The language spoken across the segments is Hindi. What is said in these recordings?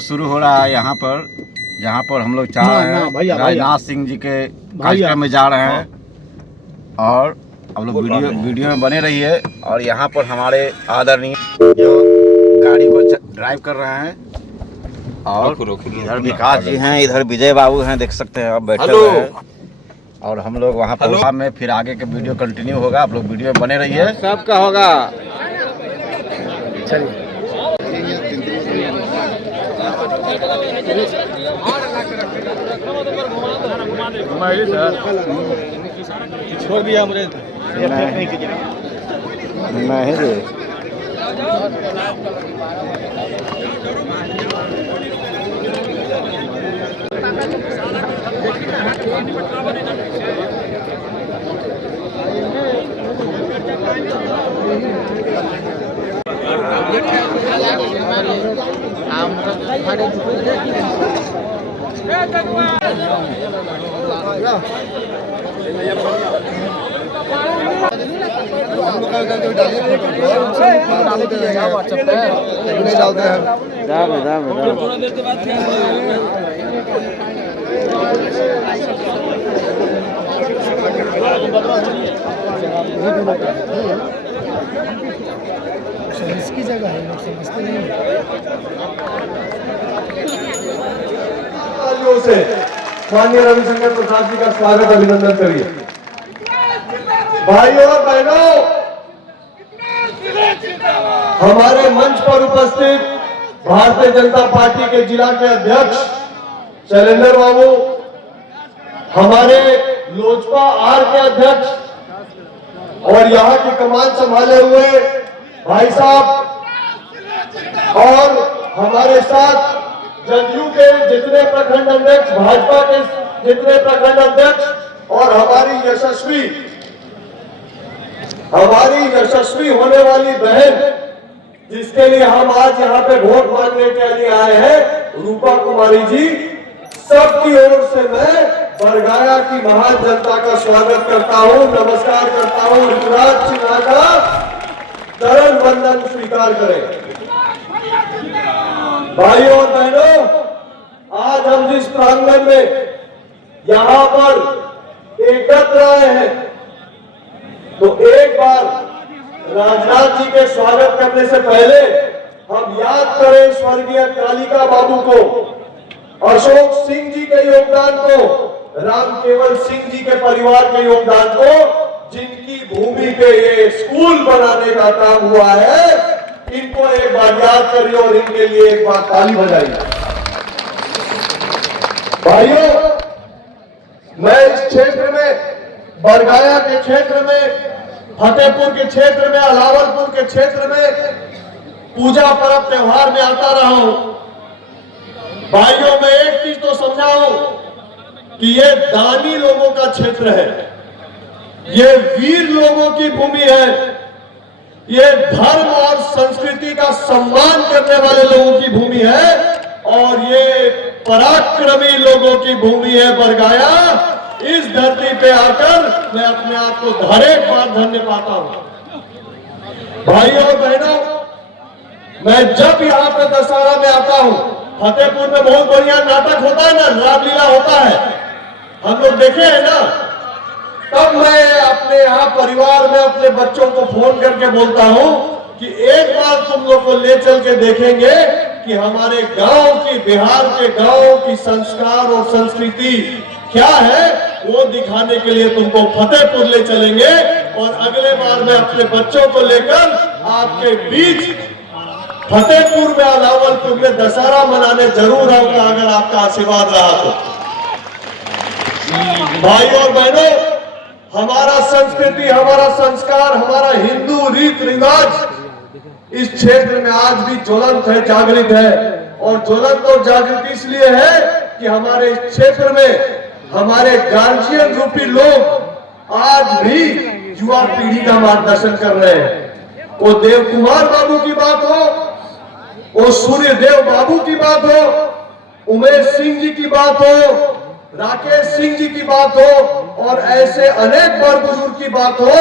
शुरू हो रहा है यहाँ पर, जहाँ पर हम लोग चाह रहे हैं राजनाथ सिंह जी के कार्यक्रम में जा रहे हैं। और आप लोग वीडियो में बने रहिए। और यहाँ पर हमारे आदरणीय गाड़ी को ड्राइव कर रहे हैं। और इधर विकास जी हैं, इधर विजय बाबू हैं, देख सकते हैं आप बैठे हुए हैं। और हम लोग वहाँ पर में फिर आगे के वीडियो कंटिन्यू होगा। आप लोग वीडियो में बने रहिए, सबका होगा। चलिए छोड़ दिया मुझे नहीं रे। इसकी जगह है, लोग समझते नहीं। माननीय रविशंकर प्रसाद जी का स्वागत अभिनंदन करिए। भाइयों और बहनों, हमारे मंच पर उपस्थित भारतीय जनता पार्टी के जिला के अध्यक्ष शैलेंद्र बाबू, हमारे लोजपा आर के अध्यक्ष और यहाँ की कमान संभाले हुए भाई साहब, और हमारे साथ जदयू के जितने प्रखंड अध्यक्ष, भाजपा के जितने प्रखंड अध्यक्ष और हमारी यशस्वी होने वाली बहन, जिसके लिए हम आज यहाँ पे वोट मांगने के लिए आए हैं, रूपा कुमारी जी, सबकी ओर से मैं बरगाया की महान जनता का स्वागत करता हूँ, नमस्कार करता हूँ। ऋतुराज सिन्हा का चरण वंदन स्वीकार करें। भाइयों और बहनों, आज हम जिस प्रांगण में यहाँ पर एकत्र आए हैं, तो एक बार राजनाथ जी के स्वागत करने से पहले हम याद करें स्वर्गीय कालिका बाबू को, अशोक सिंह जी के योगदान को, राम केवल सिंह जी के परिवार के योगदान को, जिनकी भूमि पे ये स्कूल बनाने का काम हुआ है। इनको एक बार याद करिए और इनके लिए एक बार ताली बजाइए। भाइयों, मैं इस क्षेत्र में, बरगाया के क्षेत्र में, फतेहपुर के क्षेत्र में, अलावलपुर के क्षेत्र में पूजा पर्व त्योहार में आता रहा हूं। भाइयों, मैं एक चीज तो समझाऊं कि ये दानी लोगों का क्षेत्र है, ये वीर लोगों की भूमि है, ये धर्म और संस्कृति का सम्मान करने वाले लोगों की भूमि है, और ये पराक्रमी लोगों की भूमि है बरगाया। इस धरती पे आकर मैं अपने आप को हर एक बार धन्य पाता हूं। भाइयों और बहनों, मैं जब यहाँ पे दशहरा में आता हूँ, फतेहपुर में बहुत बढ़िया नाटक होता है ना, रामलीला होता है, हम लोग देखे हैं ना, तब मैं अपने यहाँ परिवार में अपने बच्चों को फोन करके बोलता हूँ कि एक बार तुम लोग को ले चल के देखेंगे कि हमारे गांव की, बिहार के गांव की संस्कार और संस्कृति क्या है, वो दिखाने के लिए तुमको फतेहपुर ले चलेंगे। और अगले बार मैं अपने बच्चों को लेकर आपके बीच फतेहपुर में, अलावलपुर में दशहरा मनाने जरूर आऊंगा, अगर आपका आशीर्वाद रहा तो। भाइयों और बहनों, हमारा संस्कृति, हमारा संस्कार, हमारा हिंदू रीत रिवाज इस क्षेत्र में आज भी ज्वलंत है, जागृत है। और ज्वलंत और जागृत इसलिए है कि हमारे क्षेत्र में हमारे गार्जियन रूपी लोग आज भी युवा पीढ़ी का मार्गदर्शन कर रहे हैं। वो देव कुमार बाबू की बात हो, वो सूर्यदेव बाबू की बात हो, उमेश सिंह जी की बात हो, राकेश सिंह जी की बात हो, और ऐसे अनेक बड़ बुजुर्ग की बात हो,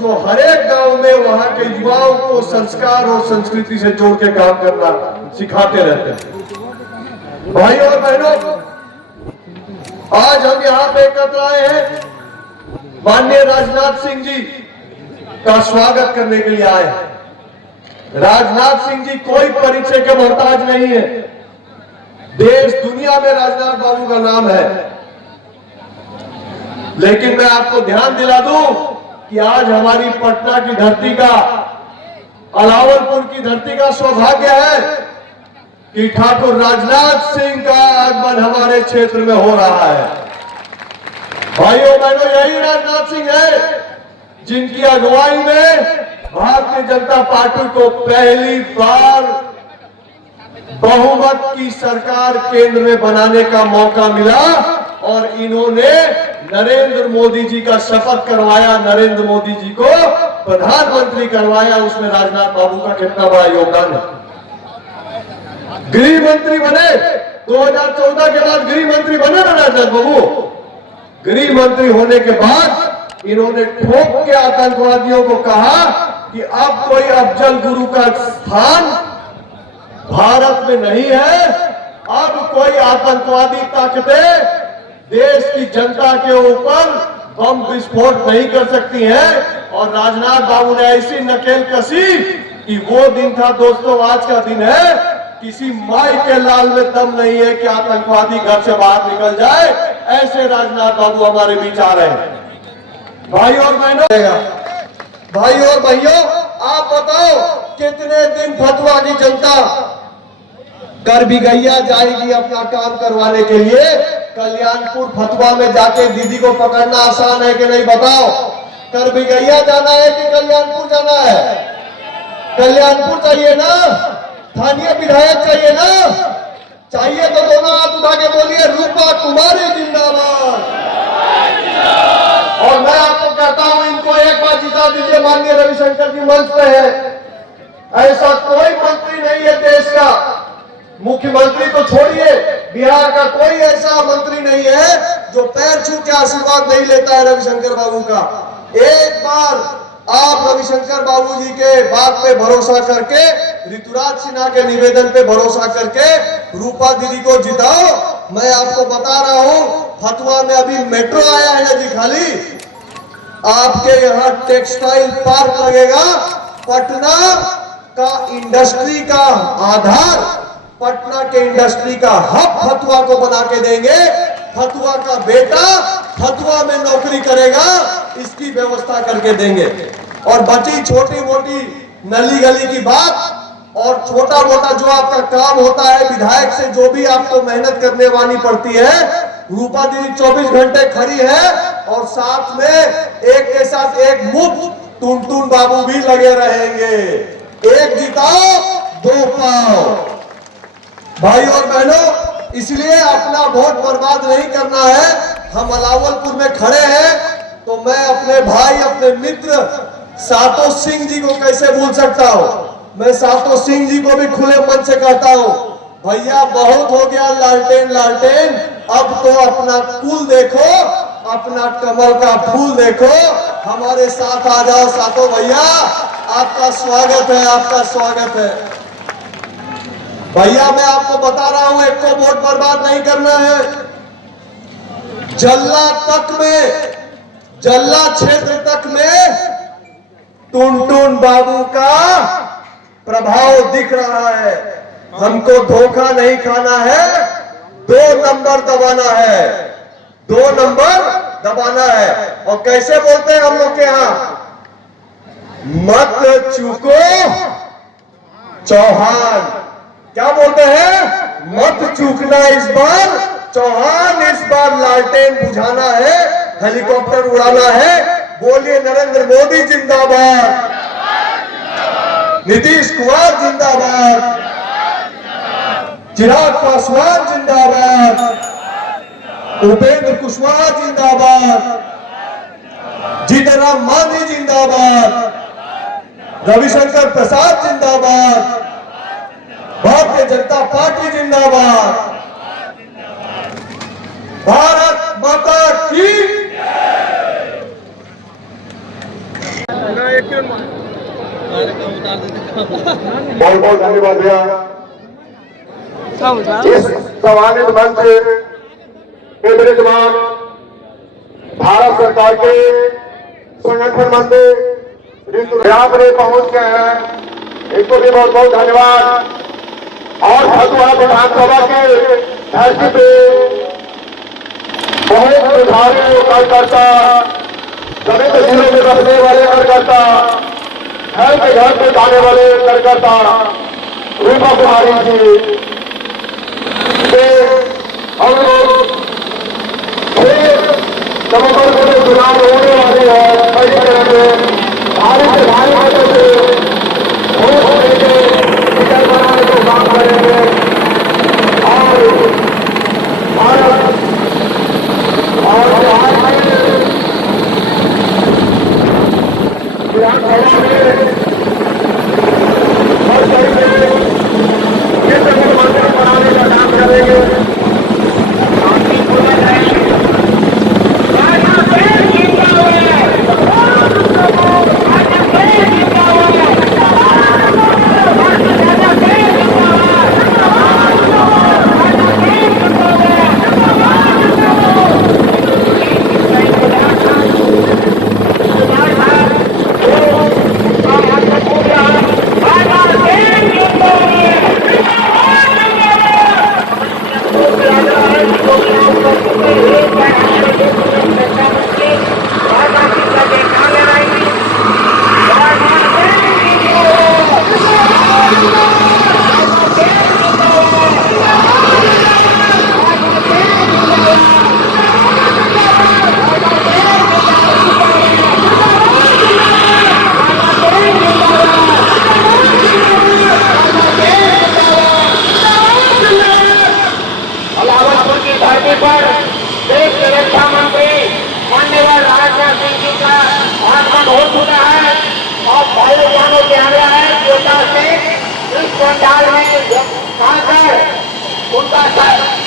जो हर एक गांव में वहां के युवाओं को संस्कार और संस्कृति से जोड़ के काम करना सिखाते रहते हैं। भाइयों और बहनों, आज हम यहाँ पे एकत्र आए हैं, माननीय राजनाथ सिंह जी का स्वागत करने के लिए आए हैं। राजनाथ सिंह जी कोई परिचय के मोहताज नहीं है, देश दुनिया में राजनाथ बाबू का नाम है। लेकिन मैं आपको ध्यान दिला दूं कि आज हमारी पटना की धरती का, अलावलपुर की धरती का सौभाग्य है कि ठाकुर राजनाथ सिंह का आगमन हमारे क्षेत्र में हो रहा है। भाइयों बहनों, यही राजनाथ सिंह है जिनकी अगुवाई में भारतीय जनता पार्टी को पहली बार बहुमत की सरकार केंद्र में बनाने का मौका मिला और इन्होंने नरेंद्र मोदी जी का शपथ करवाया, नरेंद्र मोदी जी को प्रधानमंत्री करवाया। उसमें राजनाथ बाबू का कितना बड़ा योगदान है। गृह मंत्री बने 2014 के बाद, गृह मंत्री बने ना राजनाथ बाबू। गृह मंत्री होने के बाद इन्होंने ठोक के आतंकवादियों को कहा कि अब कोई अफजल गुरु का स्थान भारत में नहीं है, अब कोई आतंकवादी ताकतें देश की जनता के ऊपर बम विस्फोट नहीं कर सकती हैं। और राजनाथ बाबू ने ऐसी नकेल कसी कि वो दिन था दोस्तों, आज का दिन है। किसी माई के लाल में दम नहीं है कि आतंकवादी घर से बाहर निकल जाए। ऐसे राजनाथ बाबू हमारे बीच आ रहे हैं। भाई और बहनों, भाई और भाइयों, आप बताओ कितने दिन फतवा की जनता कर भी गैया जाएगी अपना काम करवाने के लिए। कल्याणपुर फतवा में जाके दीदी को पकड़ना आसान है कि नहीं बताओ? कर भी गैया जाना है कि कल्याणपुर जाना है? कल्याणपुर चाहिए ना? स्थानीय विधायक चाहिए ना? चाहिए तो दोनों हाथ उठा के बोलिए रूपा कुमारी जिंदाबाद। और मैं आपको कहता हूं, इनको एक बार जिता दीजिए। माननीय रविशंकर जी मंच पे है। ऐसा कोई मंत्री नहीं है देश का, मुख्यमंत्री तो छोड़िए, बिहार का कोई ऐसा मंत्री नहीं है जो पैर छू के आशीर्वाद नहीं लेता है रविशंकर बाबू का। एक बार आप रविशंकर बाबू जी के बात पे भरोसा करके, ऋतुराज सिन्हा के निवेदन पे भरोसा करके रूपा दीदी को जिताओ। मैं आपको बता रहा हूं, फतवा में अभी मेट्रो आया है ना जी, खाली आपके यहाँ टेक्सटाइल पार्क लगेगा। पटना का इंडस्ट्री का आधार, पटना के इंडस्ट्री का हब फतवा को बना के देंगे। फतवा का बेटा फतवा में नौकरी करेगा, इसकी व्यवस्था करके देंगे। और बची छोटी मोटी नली गली की बात और छोटा मोटा जो आपका काम होता है विधायक से, जो भी आपको मेहनत करने वाली पड़ती है, रूपा दीदी 24 घंटे खड़ी है और साथ में एक के साथ एक मुफ्त टुनटुन बाबू भी लगे रहेंगे। एक जिताओ दो पाओ। भाई और बहनों, इसलिए अपना वोट बर्बाद नहीं करना है। हम अलावलपुर में खड़े हैं तो मैं अपने भाई, अपने मित्र सातो सिंह जी को कैसे भूल सकता हूं। मैं सातो सिंह जी को भी खुले मन से कहता हूं, भैया बहुत हो गया लालटेन लालटेन, अब तो अपना कुल देखो, अपना कमल का फूल देखो, हमारे साथ आ जाओ। सातो भैया, आपका स्वागत है, आपका स्वागत है। भैया मैं आपको बता रहा हूं, एक को वोट बर्बाद नहीं करना है। जल्ला तक में, जल्ला क्षेत्र तक में टुनटुन बाबू का प्रभाव दिख रहा है। हमको धोखा नहीं खाना है, 2 नंबर दबाना है, 2 नंबर दबाना है। और कैसे बोलते हैं हम लोग के यहां, मत चूको चौहान। क्या बोलते हैं? मत चूकना इस बार चौहान, इस बार लालटेन बुझाना है, हेलीकॉप्टर उड़ाना है। बोलिए नरेंद्र मोदी जिंदाबाद, नीतीश कुमार जिंदाबाद, चिराग पासवान जिंदाबाद, उपेंद्र कुशवाहा जिंदाबाद, जीतन राम मांझी जिंदाबाद, रविशंकर प्रसाद जिंदाबाद, भारतीय जनता पार्टी जिंदाबाद। भारत माता की बहुत बहुत धन्यवाद भैया। सम्मानित मंच के मेजबान भारत सरकार के संगठन मंत्री यहाँ पर पहुंच गए हैं, इनको भी बहुत बहुत धन्यवाद। और भदुआ विधानसभा के धरती पे बहुत सुधारू कार्यकर्ता, सभी जिलों में रहने वाले कार्यकर्ता, घर के घर पे जाने वाले कार्यकर्ता रूपा कुमारी जी से हम लोग नवंबर को चुनाव होने वाले हैं। कई तरह से भारी से भारी मतों से वोट देके विजय बनाने को काम करेंगे और भारत और बिहार में विधानसभा में हर तरीके से केंद्र मंत्री बनाने का काम करेंगे।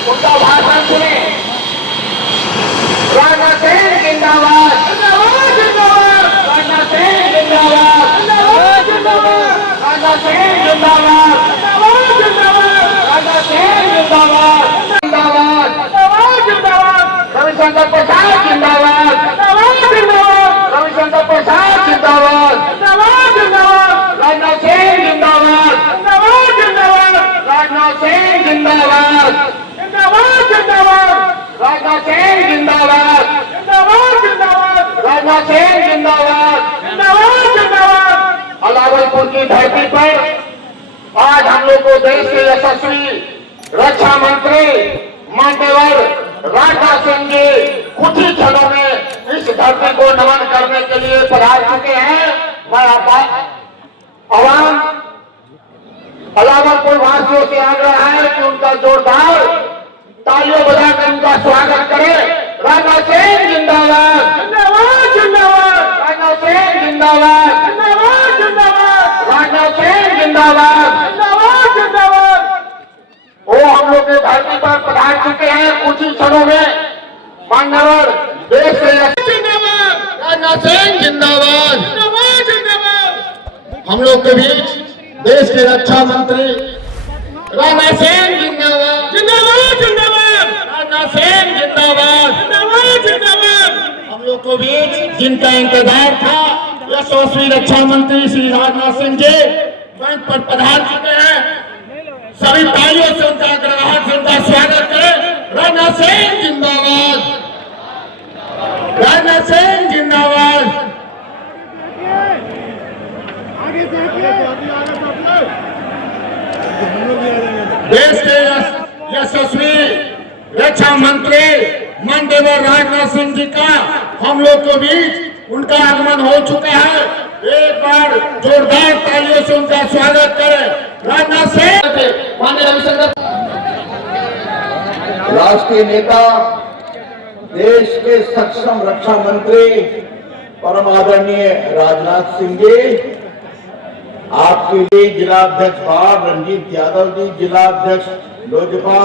उनका भाषण सुने। राजनाथ सिंह जिंदाबाद, राजनाथ सिंह जिंदाबाद, राजनाथ सिंह जिंदाबाद, राजनाथ सिंह जिंदाबाद, रविशंकर प्रसाद जिंदाबाद, रविशंकर प्रसाद जिंदाबाद, राजनाथ सिंह जिंदाबाद, राजनाथ सिंह जिंदाबाद, राजनाथ सिंह जिंदाबाद, राजनाथ सिंह जिंदाबाद। अलावलपुर की धरती पर आज हम लोग को देश के यशस्वी रक्षा मंत्री माननीय राजनाथ सिंह जी कुछ ही क्षणों में इस धरती को नमन करने के लिए पधार चुके हैं। मैं आवाम अलावलपुर वासियों से आग्रह है कि उनका जोरदार तालियों बजाकर उनका स्वागत करें। राजनाथ सिंह जिंदाबाद, राजनाथ सिंह जिंदाबाद, राजनाथ सिंह जिंदाबाद। वो हम लोग के धरती पर पधार चुके हैं कुछ ही क्षणों में। माननीय देश के राजनाथ सिंह जिंदाबाद, हम लोग के बीच देश के रक्षा मंत्री राजनाथ सिंह जिंदाबाद, राजनाथ सिंह जिंदाबाद। हम लोग को बीच जिनका इंतजार था यशस्वी रक्षा मंत्री श्री राजनाथ सिंह जी मंच पर पधार चुके हैं। सभी तालियों से उनका ग्रहण से उनका स्वागत करें। राजनाथ सिंह जिंदाबाद, राजनाथ सिंह जिंदाबाद। देश के यशस्वी रक्षा मंत्री माननीय राजनाथ सिंह जी का हम लोग के बीच उनका आगमन हो चुका है। एक बार जोरदार तालियों से उनका स्वागत करें। राजनाथ सिंह माननीय रविशंकर राष्ट्रीय नेता, देश के सक्षम रक्षा मंत्री परम आदरणीय राजनाथ सिंह जी, आपके लिए जिलाध्यक्ष बाढ़ रंजीत यादव जी, जिलाध्यक्ष लोजपा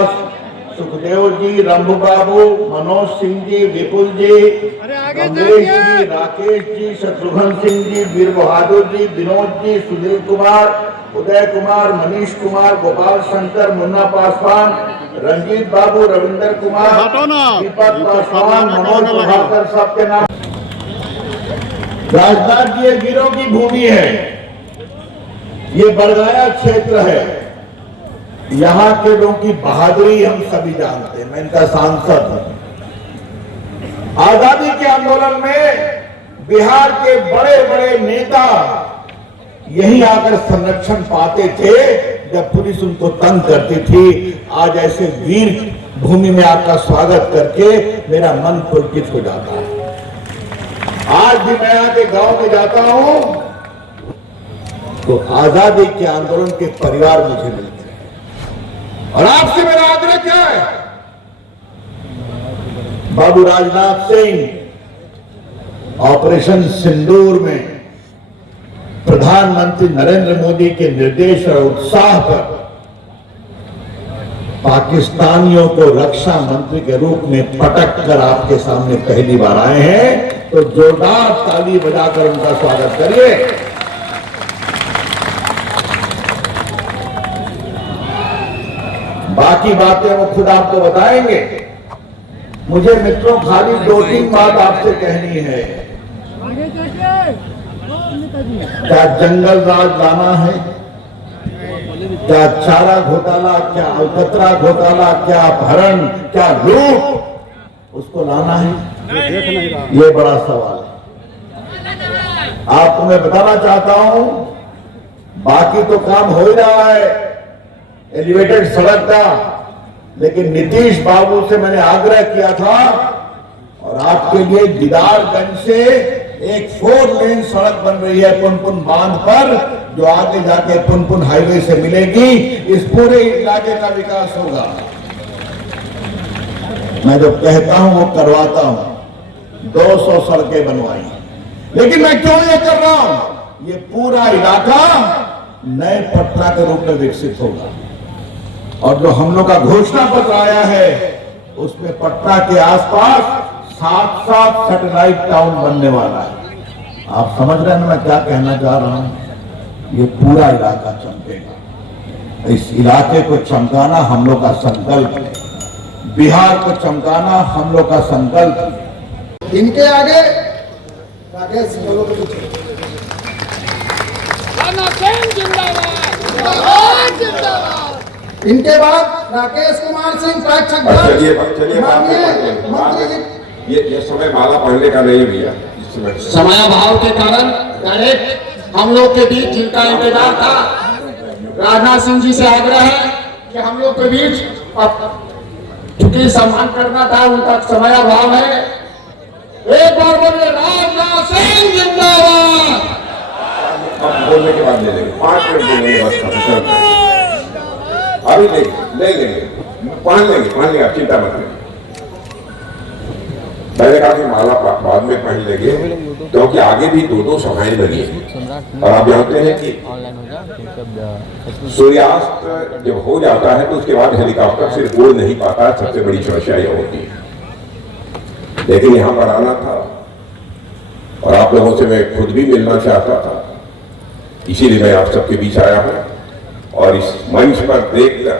सुखदेव जी, रंभू बाबू, मनोज सिंह जी, विपुल जी, रमेश जी, राकेश जी, शत्रुघ्न सिंह जी, वीर बहादुर जी, विनोद जी, सुनील कुमार, उदय कुमार, मनीष कुमार, गोपाल शंकर, मुन्ना पासवान, रंजीत बाबू, रविंदर कुमार, दीपक पासवान, मनोज प्रभाकर सबके नाम। राजनाथ जी वीरों की भूमि है, ये बरगाया क्षेत्र है। यहाँ के लोगों की बहादुरी हम सभी जानते हैं, मैं इनका सांसद हूं। आजादी के आंदोलन में बिहार के बड़े बड़े नेता यही आकर संरक्षण पाते थे जब पुलिस उनको तंग करती थी। आज ऐसे वीर भूमि में आपका स्वागत करके मेरा मन पुलकित हो जाता है। आज भी मैं यहाँ के गांव में जाता हूं तो आजादी के आंदोलन के परिवार मुझे मिलते हैं। और आपसे मेरा आग्रह क्या है? बाबू राजनाथ सिंह ऑपरेशन सिंदूर में प्रधानमंत्री नरेंद्र मोदी के निर्देश और उत्साह पर पाकिस्तानियों को रक्षा मंत्री के रूप में पटक कर आपके सामने पहली बार आए हैं, तो जोरदार ताली बजाकर उनका स्वागत करिए। बाकी बातें वो खुद आपको बताएंगे। मुझे मित्रों खाली 2-3 बात आपसे कहनी है। क्या जंगल राज लाना है, क्या चारा घोटाला, क्या अलकतरा घोटाला, क्या अपहरण, क्या लूट, उसको लाना है? ये बड़ा सवाल है। आपको मैं बताना चाहता हूं, बाकी तो काम हो ही रहा है एलिवेटेड सड़क का, लेकिन नीतीश बाबू से मैंने आग्रह किया था और आपके लिए दीदारगंज से एक 4 लेन सड़क बन रही है पुनपुन बांध पर, जो आगे जाके पुनपुन हाईवे से मिलेगी। इस पूरे इलाके का विकास होगा। मैं जो कहता हूं वो करवाता हूं। 200 सड़कें बनवाई, लेकिन मैं क्यों ये कर रहा हूं? ये पूरा इलाका नए पटना के रूप में विकसित होगा। और जो हम लोग का घोषणा पत्र आया है उसमें पटना के आसपास 7 सैटेलाइट टाउन बनने वाला है। आप समझ रहे हैं मैं क्या कहना चाह रहा हूं? ये पूरा इलाका चमकेगा। इस इलाके को चमकाना हम लोग का संकल्प है। बिहार को चमकाना हम लोग का संकल्प है। इनके आगे राकेश बोलो तो कुछ। इनके बाद राकेश कुमार सिंह प्रेक्षक चलिए मंत्री जी, ये समय माला पहनने का नहीं भैया। समयाभाव के कारण डायरेक्ट हम लोग के बीच जिनका इंतजार था, राजनाथ सिंह जी से आग्रह है कि हम लोग के बीच चूंकि सम्मान करना था, उनका समयाभाव है। एक बार बोलिए राजनाथ सिंह जिंदाबाद। अब बोलने के बाद ले लेंगे, 5 मिनट बोलेंगे बस। अभी ले लेंगे, पहन लेंगे, आप चिंता मत करें। मैंने कहा कि माला बाद में पहन लेंगे, क्योंकि आगे भी 2 सभाएं लगी हैं। और आप जानते हैं कि सूर्यास्त जब हो जाता है तो उसके बाद हेलीकॉप्टर से उड़ नहीं पाता, सबसे बड़ी समस्या यह होती है। लेकिन यहाँ पर आना था और आप लोगों से मैं खुद भी मिलना चाहता था, इसीलिए मैं आप सबके बीच आया हूँ। और इस मंच पर देखकर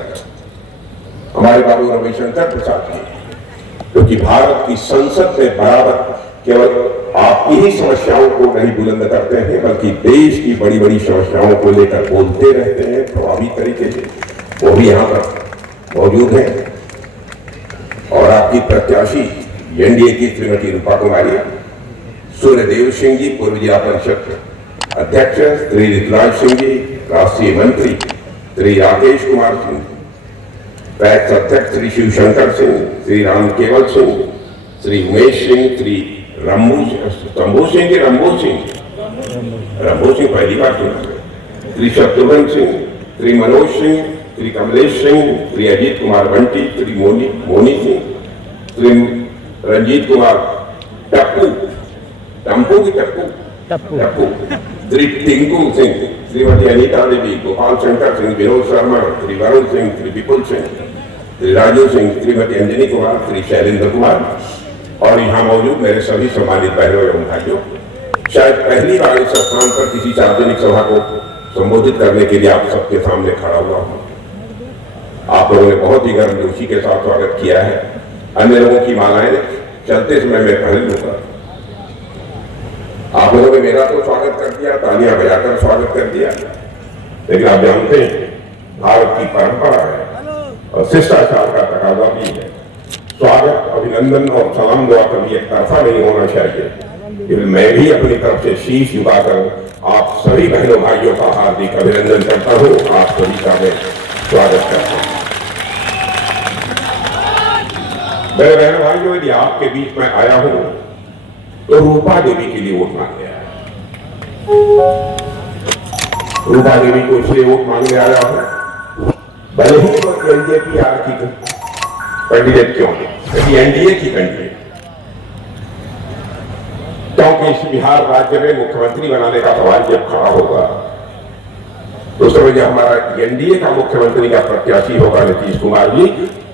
हमारे बाबू रविशंकर प्रसाद जी, जो कि भारत की संसद में बराबर केवल आपकी ही समस्याओं को नहीं बुलंद करते हैं, बल्कि देश की बड़ी बड़ी समस्याओं को लेकर बोलते रहते हैं प्रभावी तरीके से, वो भी यहाँ पर मौजूद है। और आपकी प्रत्याशी एनडीए की श्रीमती रूपा कुमारी, सूर्यदेव सिंह जी पूर्व जिला परिषद अध्यक्ष, श्री ऋतुराज सिंह जी राष्ट्रीय मंत्री, श्री राकेश कुमार सिंह पैक्स अध्यक्ष, श्री शिवशंकर सिंह, श्री राम केवल सिंह, श्री उमेश सिंह, श्री रंभू सिंह पहली बार सुना, श्री शत्रुघ्न सिंह, श्री मनोज सिंह, श्री कमलेश सिंह, श्री अजीत कुमार बंटी, श्री मोनी सिंह, श्री रंजीत कुमार टप्पू श्री टिंकू सिंह, श्रीमती अनीता देवी, गोपाल शंकर सिंह, विनोद शर्मा, श्री वरुण सिंह, श्री विपुल सिंह, श्री राजू सिंह, श्रीमती अंजनी कुमार, श्री शैलेंद्र कुमार और यहाँ मौजूद मेरे सभी सम्मानित बहनों एवं भाइयों। शायद पहली बार इस स्थान पर किसी सार्वजनिक सभा को संबोधित करने के लिए आप सबके सामने खड़ा हुआ हूँ। आप लोगों ने बहुत ही गर्मजोशी के साथ स्वागत किया है। अन्य लोगों की मालाएं चलते समय मैं पहन लूंगा। आप लोगों ने मेरा तो स्वागत कर दिया, तालियां बजाकर स्वागत कर दिया, लेकिन आप जानते हैं भारत की परंपरा है और शिष्टाचार का तकाजा भी है। स्वागत, अभिनंदन और सलाम दुआ कभी एक तरफा नहीं होना चाहिए। मैं भी अपनी तरफ से शीश झुकाकर आप सभी बहनों भाइयों का हार्दिक अभिनंदन करता हूं। आप सभी का मैं स्वागत करता हूं। मेरे बहनों भाइयों, यदि आपके बीच में आया हूं तो रूपा देवी के लिए वोट मांगने आया। रूपा देवी को इसलिए वोट मांगने आया हूं, भले ही वो एनडीए की कैंडिडेट क्यों नहीं, एनडीए की कैंडिडेट, क्योंकि इस बिहार राज्य में मुख्यमंत्री बनाने का सवाल जब खड़ा होगा तो उस समय जब हमारा एनडीए का मुख्यमंत्री का प्रत्याशी होगा नीतीश कुमार जी,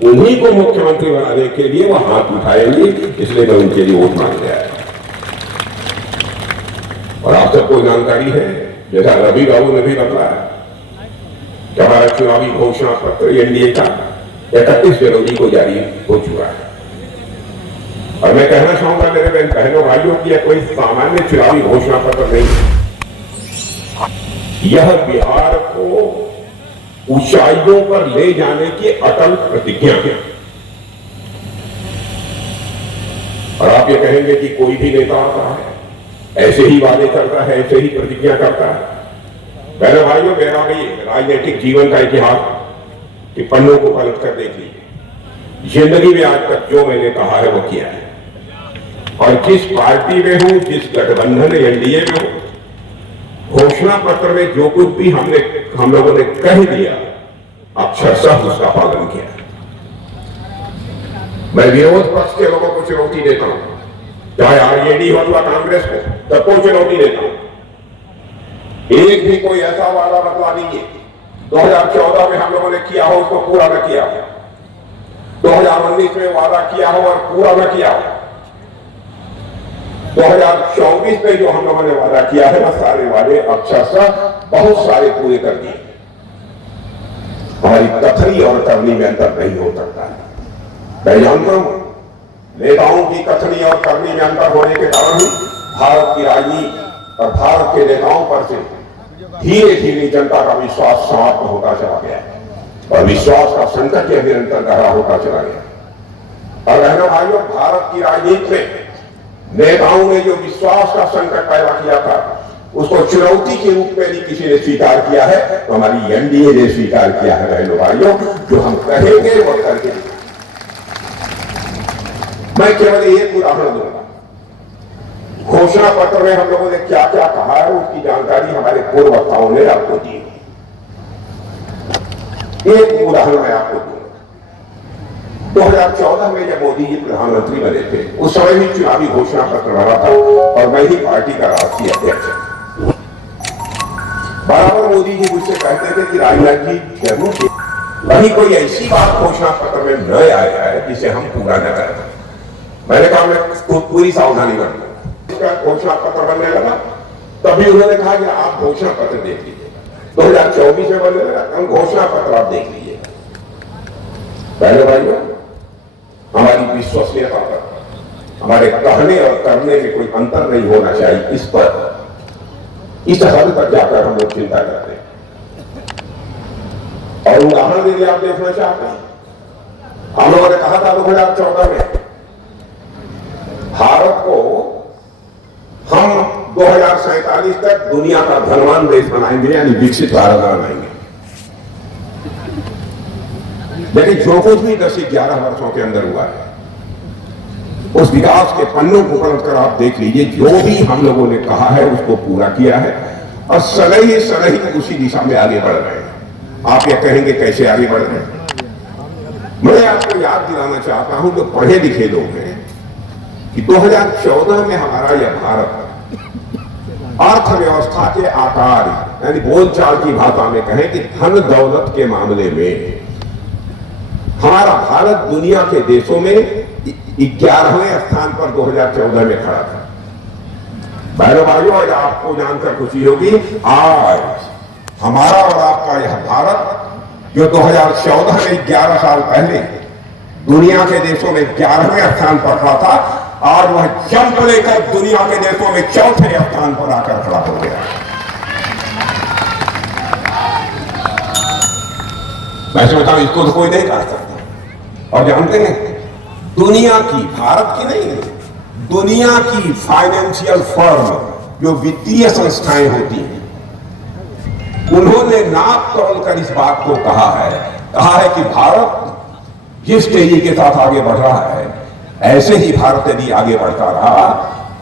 उन्हीं को मुख्यमंत्री बनाने के लिए वो हाथ उठाएंगे। इसलिए मैं उनके लिए वोट मांगने आया। और आप सबको जानकारी है, जैसा रवि बाबू ने भी बताया कि हमारा चुनावी घोषणा पत्र एनडीए का 31 जनवरी को जारी हो चुका है। और मैं कहना चाहूंगा मेरे बहनों भाइयों की यह कोई सामान्य चुनावी घोषणा पत्र नहीं है। यह बिहार को ऊंचाइयों पर ले जाने की अटल प्रतिज्ञा है। और आप ये कहेंगे कि कोई भी नेता आता है ऐसे ही वादे करता है, ऐसे ही प्रतिज्ञा करता है। बहनों भाइयों, मेरा भी राजनीतिक जीवन का इतिहास कि पन्नों को पलट कर देख लीजिए। जिंदगी में आज तक जो मैंने कहा है वो किया है। और जिस पार्टी में हूं, जिस गठबंधन एनडीए में हूं, घोषणा पत्र में जो कुछ भी हम लोगों ने कह दिया, अक्षरशह उसका पालन किया। मैं विरोध पक्ष के लोगों को चुनौती देता हूं, चाहे आरजेडी हो अथवा कांग्रेस को, सबको चुनौती देता हूं। एक भी कोई ऐसा वादा बतला दीजिए 2014 में हम लोगों ने किया हो उसको पूरा न किया हो, 2019 में वादा किया हो और पूरा न किया हो, 2024 में जो हम लोगों ने वादा किया है वह सारे वादे अक्षरशः बहुत सारे पूरे कर दिए। हमारी कथनी और करनी में अंतर नहीं हो सकता है। मैं जानता हूं नेताओं की कथनी और करनी में अंतर होने के कारण ही भारत की राजनीति और भारत के नेताओं पर से धीरे धीरे जनता का विश्वास समाप्त होता चला गया और विश्वास का संकट निरंतर गहरा होता चला गया। और बहनों भाइयों, भारत की राजनीति में नेताओं ने जो विश्वास का संकट पैदा किया था उसको चुनौती के रूप में भी किसी ने स्वीकार किया है, तो हमारी एनडीए ने स्वीकार किया है। बहनों भाइयों, जो हम कहेंगे वो करके। मैं केवल एक उदाहरण दूंगा। घोषणा पत्र में हम लोगों ने क्या क्या कहा है उसकी जानकारी हमारे पूर्व वक्ताओं ने आपको दी। एक उदाहरण मैं आपको दूंगा। 2014 में जब मोदी जी प्रधानमंत्री बने थे, उस समय भी चुनावी घोषणा पत्र बना था और मैं ही पार्टी का राष्ट्रीय अध्यक्ष। बराबर मोदी जी मुझसे कहते थे कि राजनाथ जी जरूर वही कोई ऐसी बात घोषणा पत्र में न आया है जिसे हम पूरा न करें। मैंने कहा मैं पूरी सावधानी बरतूंगा। इसका घोषणा पत्र बनने लगा, तभी उन्होंने कहा कि आप घोषणा पत्र देख लीजिए। 2024 में बनने लगा, हम घोषणा पत्र आप देख लीजिए। पहले भाइयों, हमारी विश्वसनीयता पर, हमारे कहने और करने में कोई अंतर नहीं होना चाहिए। इस हद तक जाकर हम लोग चिंता करते हैं। और उदाहरण यदि आप देखना चाहते हैं, हम लोगों ने कहा था 2014 में भारत को हम 2047 तक दुनिया का धनवान देश बनाएंगे, यानी विकसित भारत बनाएंगे। लेकिन जो कुछ भी 10-11 वर्षों के अंदर हुआ है, उस विकास के पन्नों को पलट कर आप देख लीजिए। जो भी हम लोगों ने कहा है उसको पूरा किया है और सनई उसी दिशा में आगे बढ़ रहे हैं। आप ये कहेंगे कैसे आगे बढ़ रहे हैं? मैं आपको याद दिलाना चाहता हूं, जो पढ़े लिखे लोग हैं, कि 2014 में हमारा यह भारत अर्थव्यवस्था के आकार, यानी बोलचाल की भाषा में कहें कि धन दौलत के मामले में हमारा भारत दुनिया के देशों में 11वें स्थान पर 2014 में खड़ा था। बहनों भाइयों, आज आपको जानकर खुशी होगी, आज हमारा और आपका यह भारत जो 2014 में 11 साल पहले दुनिया के देशों में 11वें स्थान पर खड़ा था, आज वह जंप लेकर दुनिया के देशों में 4थे स्थान पर आकर खड़ा हो गया। मैं समझता हूं इसको तो कोई नहीं कर सकता। और जानते हैं, दुनिया की, भारत की नहीं, दुनिया की फाइनेंशियल फर्म, जो वित्तीय संस्थाएं होती हैं, उन्होंने नाप तोल कर इस बात को कहा है कि भारत जिस तेजी के साथ आगे बढ़ रहा है, ऐसे ही भारत यदि आगे बढ़ता रहा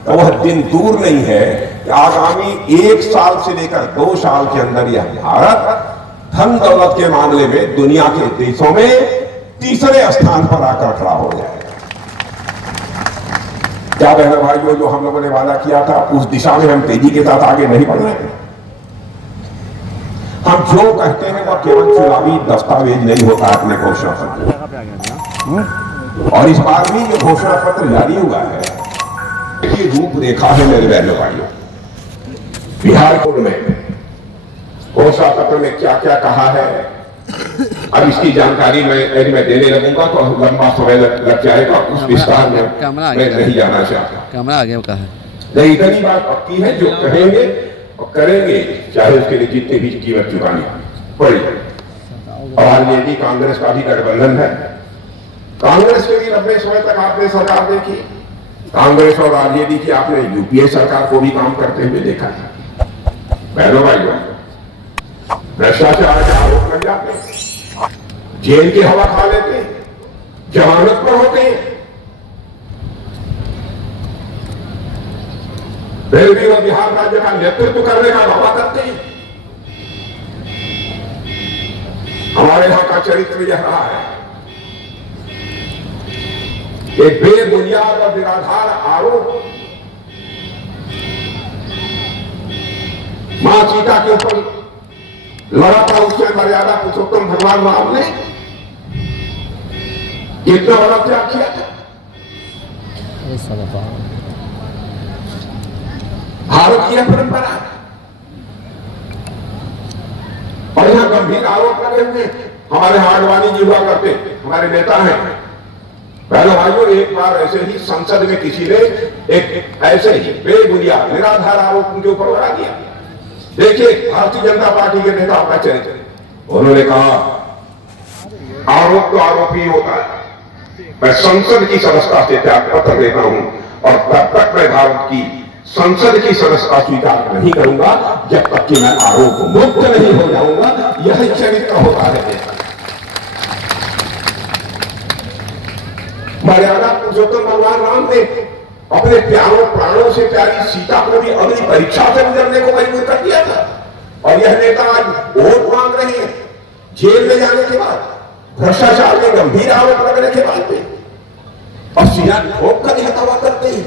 तो वह दिन दूर नहीं है कि आगामी 1 साल से लेकर 2 साल के अंदर यह भारत धन दौलत के मामले में दुनिया के देशों में 3रे स्थान पर आकर खड़ा हो जाएगा। क्या बहनों भाइयों, जो हम लोगों ने वादा किया था, उस दिशा में हम तेजी के साथ आगे नहीं बढ़ रहे हैं। हम जो कहते हैं वह केवल चुनावी दस्तावेज नहीं होता अपने घोषणा पत्र। और इस बार भी जो घोषणा पत्र जारी हुआ है, ये रूपरेखा है मेरे बहनों भाइयों। बिहार में घोषणा पत्र में क्या क्या कहा है, अब इसकी जानकारी मैं देने लगूंगा तो लंबा समय लग जाएगा। उस विस्तार में मैं नहीं जाना चाहता। कैमरा आगे का है। नहीं, इतनी बात पक्की है, जो कहेंगे और करेंगे, चाहे उसके लिए जितनी भी कीमत चुकानी पड़े। और आरजेडी कांग्रेस का भी गठबंधन है। कांग्रेस के भी लंबे समय तक आपने सरकार देखी, कांग्रेस और आरजेडी की आपने यूपीए सरकार को भी काम करते हुए देखा है। बहनों भाइयों, भ्रष्टाचार के आरोप लग जाते हैं, जेल की हवा खा लेते हैं, जमानत पर होते हैं, फिर भी वह बिहार राज्य का नेतृत्व करने का दावा करते हैं। हमारे यहां का चरित्र यह रहा है, एक बेबुनियाद और निराधार आरोप मां सीता के ऊपर लड़ा था, उससे मर्यादा पुरुषोत्तम भगवान राम ने इतना बड़ा त्याग किया था। भारतीय परंपरा और यहां गंभीर आरोप लगे हुए। हमारे आडवाणी जी हुआ करते, हमारे नेता हैं। पहले भाइयों, एक बार ऐसे ही संसद में किसी ने एक ऐसे ही बेबुनियाद निराधार आरोप उनके ऊपर लगा दिया। देखिए भारतीय जनता पार्टी के नेता का चरित्र, उन्होंने कहा आरोप तो आरोप ही होता है, मैं संसद की सदस्यता से त्याग पत्र देता हूं और तब तक मैं भारत की संसद की सदस्यता स्वीकार नहीं करूंगा जब तक कि मैं आरोप मुक्त नहीं हो जाऊंगा। यह चरित्र होता है। मर्यादा पुरुषोत्तम भगवान राम ने अपने प्यारों प्राणों से प्यारी सीता को भी अग्नि परीक्षा से गुजरने को मजबूर कर दिया था। और यह नेता आज वोट मांग रहे हैं जेल में जाने के बाद, भ्रष्टाचार के गंभीर आरोप लगने के बाद में, और सीना ठोक कर यह दावा करते हैं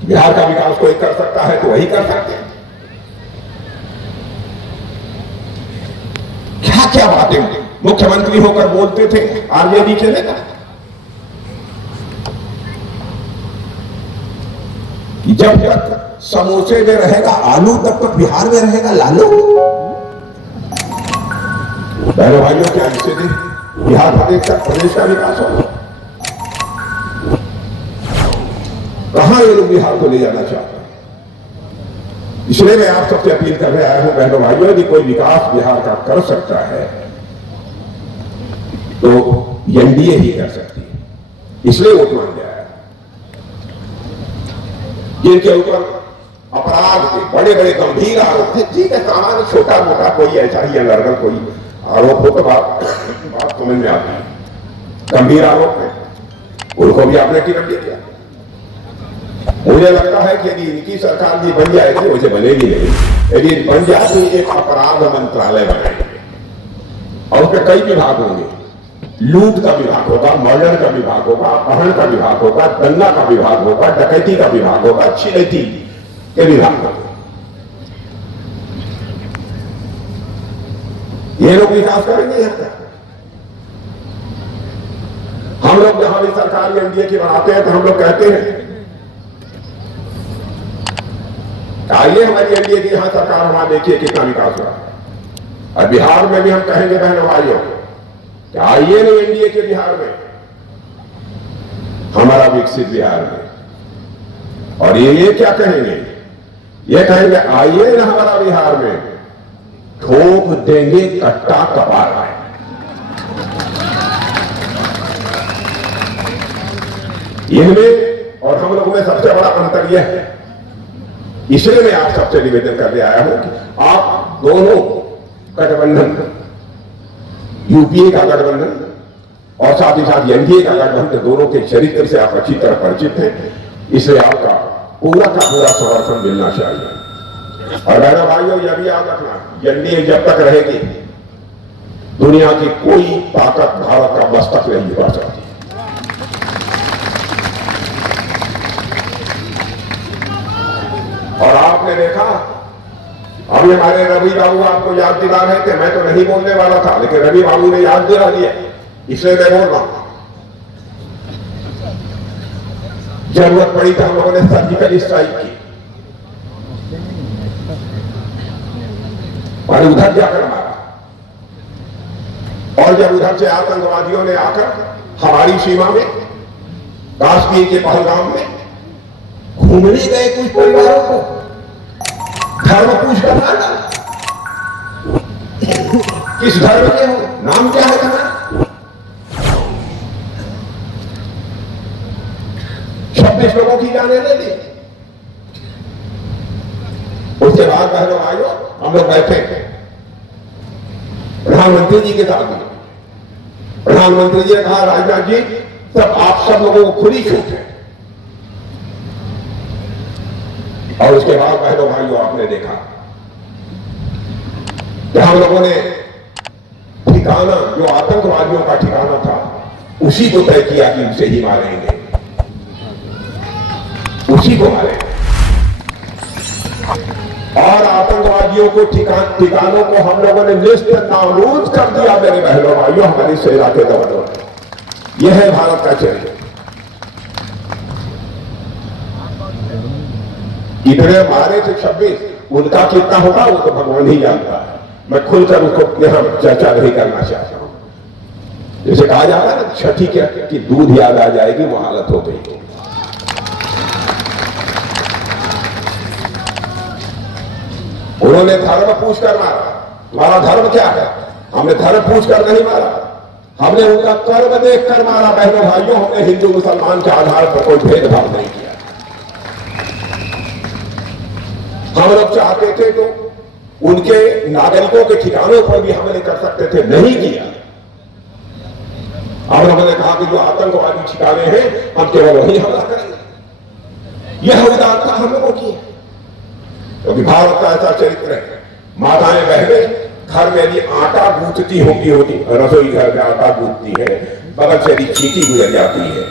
बिहार का विकास कोई कर सकता है तो वही कर सकते हैं। क्या क्या बातें मुख्यमंत्री होकर बोलते थे आरजेडी के नेता कि जब तक समोसे में रहेगा आलू तब तक बिहार में रहेगा लालू। बहनों भाइयों, क्या इससे बिहार प्रदेश का विकास होगा? कहां ये लोग बिहार को ले जाना चाहते हैं? इसलिए मैं आप सबसे अपील करने आया हूं बहनों भाइयों, यदि कोई विकास बिहार का कर सकता है तो एनडीए ही कर सकती है। इसलिए वोट मांग गया है। जिनके ऊपर अपराध के बड़े बड़े गंभीर आरोप थे, ठीक है, सामान्य छोटा मोटा कोई ऐसा ही अनर्गल कोई आरोप हो तो बात समझ में आती है। गंभीर आरोप है, उनको भी आपने टिकट दे दिया। मुझे लगता है कि यदि इनकी सरकार भी बन जाएगी, वैसे बनेगी नहीं, यदि बन जाए तो एक अपराध मंत्रालय बनाएंगे और उसके कई विभाग होंगे। लूट का विभाग होगा, मर्डर का विभाग होगा, अपहरण का विभाग होगा, दंगा का विभाग होगा, डकैती का विभाग होगा, छिनैती के विभाग होगा। ये लोग विकास करेंगे यहाँ का। हम लोग जहां भी सरकार एनडीए की बनाते हैं तो हम लोग कहते हैं आइए हमारी एनडीए की यहां सरकार, वहां देखिए कितना विकास हुआ। और बिहार में भी हम कहेंगे बहनों भाइयों कि आइए नहीं एनडीए के बिहार में, हमारा विकसित बिहार में। और ये क्या कहेंगे, ये कहेंगे आइए ना हमारा बिहार में, ठोक देंगे कट्टा कबार। इनमें और हम लोगों में सबसे बड़ा अंतर यह है, इसलिए मैं आप सबसे निवेदन करने आया हूं कि आप दोनों गठबंधन, यूपीए का गठबंधन और साथ ही साथ एनडीए का गठबंधन, दोनों के चरित्र से आप अच्छी तरह परिचित हैं, इसलिए आपका पूरा का पूरा समर्थन मिलना चाहिए। और बहनों भाइयों, यह भी याद रखना, एनडीए जब तक रहेगी दुनिया की कोई ताकत भारत का मस्तक नहीं झुका सकती। और आपने देखा, अभी हमारे रवि बाबू आपको याद दिला रहे थे, मैं तो नहीं बोलने वाला था, लेकिन रवि बाबू ने याद दिला दिया, इसलिए मैं बोल रहा हूं। जरूरत पड़ी तो हम लोगों ने सर्जिकल स्ट्राइक की और उधर जाकर मारा, और जब उधर से आतंकवादियों ने आकर हमारी सीमा में, काश्मीर के पहलगाम में घूमने गए कुछ परिवारों को धर्म पूछ कर मारा। किस धर्म के हो, नाम क्या है तुम्हारा? 26 लोगों की जाने दे दी। उसके बाद बहनों भाइयों हम लोग बैठे प्रधानमंत्री जी के साथ में। प्रधानमंत्री जी ने कहा, राजनाथ जी सब आप सब लोगों को खुली छूट है। और उसके बाद बहनों भाइयों आपने देखा कि हम लोगों ने ठिकाना, जो आतंकवादियों का ठिकाना था, उसी को तय किया कि उसे ही मारेंगे, उसी को मारेंगे। और आतंकवादियों को ठिकानों को हम लोगों ने निस्त नाबूद कर दिया। मेरे बहनों भाइयों, हमारी सेना के दौरान यह है भारत का चरित्र। इतने मारे थे 26, उनका कितना होगा वो तो भगवान ही जानता है। मैं खुलकर उसको यहां चर्चा नहीं करना चाहता हूं। जैसे कहा जाता है ना, छठी की दूध याद आ जाएगी, वो हालत हो गई। उन्होंने धर्म पूछ कर मारा। हमारा धर्म क्या है? हमने धर्म पूछ कर नहीं मारा, हमने उनका कर्म देख कर मारा। बहनों भाइयों, हमने हिंदू मुसलमान के आधार पर कोई भेदभाव नहीं किया। हम लोग चाहते थे तो उनके नागरिकों के ठिकानों पर भी हमले कर सकते थे, नहीं किया। अब हमने कहा कि जो आतंकवादी ठिकाने हैं हम केवल वही हमला करेंगे। यह उदारता हम लोगों की है, क्योंकि भारत का ऐसा चरित्र है। माताएं बहनें घर में यदि आटा गूंथती होती, रसोई घर में आटा गूंथती है, बगल से यदि चींटी गुजर जाती है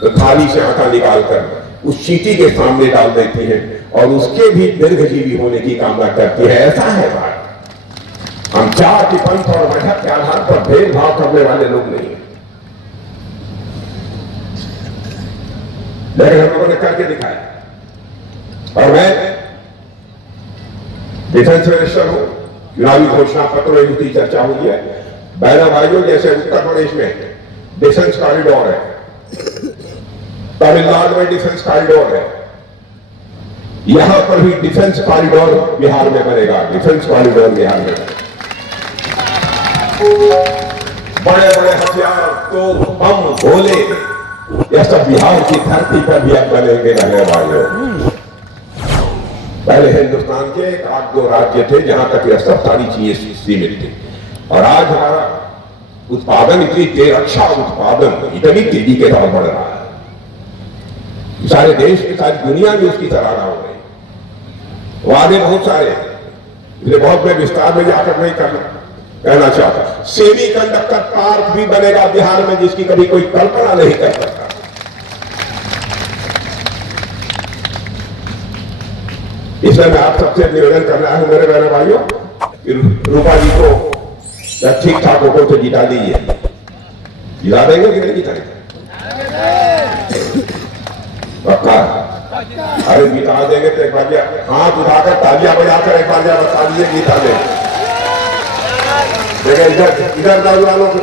तो थाली से आटा निकालकर उस चींटी के सामने डाल देती है और उसके भी दीर्घजीवी होने की कामना करती है। ऐसा है भारत। हम जाति, पंथ और मजहब के आधार पर भेदभाव करने वाले लोग नहीं हैं, लेकिन हम लोगों ने करके दिखाया। और मैं डिफेंस मिनिस्टर हूं, चुनावी घोषणा पत्र में उसकी चर्चा हुई है। बहनों भाइयों, जैसे उत्तर प्रदेश में डिफेंस कॉरिडोर है, तमिलनाडु में डिफेंस कॉरिडोर है, यहां पर भी डिफेंस कॉरिडोर बिहार में बनेगा। डिफेंस कॉरिडोर बिहार में बड़े बड़े हथियार, तो बम, गोले, यह सब बिहार की धरती पर भी अब बनेंगे। रहने वाले पहले हिंदुस्तान के 8-2 राज्य थे जहां तक यह सब सारी चीजें सीमित थी, और आज हमारा उत्पादन इतनी तेज, रक्षा उत्पादन इतनी तेजी के साथ बढ़ रहा है, सारे देश की सारी दुनिया में उसकी सराहना हो रही। वादे बहुत सारे, इसलिए बहुत मैं विस्तार में जाकर नहीं कहना चाहता। सेमी कंडक्टर पार्क भी बनेगा बिहार में, जिसकी कभी कोई कल्पना नहीं कर सकता। इसलिए मैं आप सबसे निवेदन करना है मेरे बहन भाइयों, रूपा जी को ठीक ठाक होकर तो जिता दीजिए। जिता देंगे कि नहीं जिताएंगे? पक्का? अरे जिता देंगे तो एक बार हाथ उठाकर तालियां बजाकर एक बार बता दीजिए, जिता देंगे। देखिए इधर इधर नौजवानों को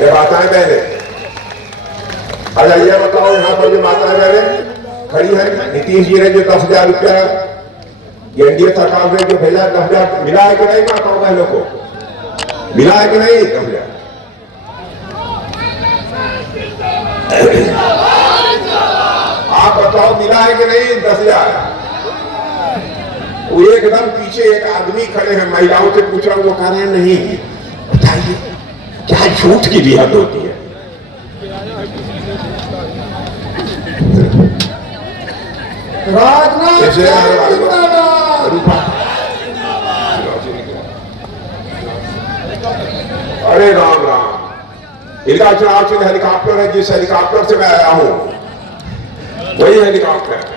ये माताएं बहने, अच्छा ये बताओ यहाँ पर जो माताएं बहने खड़ी है, नीतीश जी ने जो 10,000 रुपया ये एनडीए सरकार ने जो भेजा 10,000 मिला है कि नहीं माताओं बहनों को, मिला है कि नहीं 10,000? आप बताओ मिला है कि नहीं 10,000? वो एकदम पीछे एक आदमी खड़े हैं, महिलाओं से पूछ रहा हूं, वो कह रहे हैं नहीं। बताइए क्या झूठ की भी हद होती है। राजनाथ जिंदाबाद। अरे राम राम, इनका चुनाव चिन्ह हेलीकॉप्टर है, जिस हेलीकॉप्टर से मैं आया हूं वही हेलीकॉप्टर है।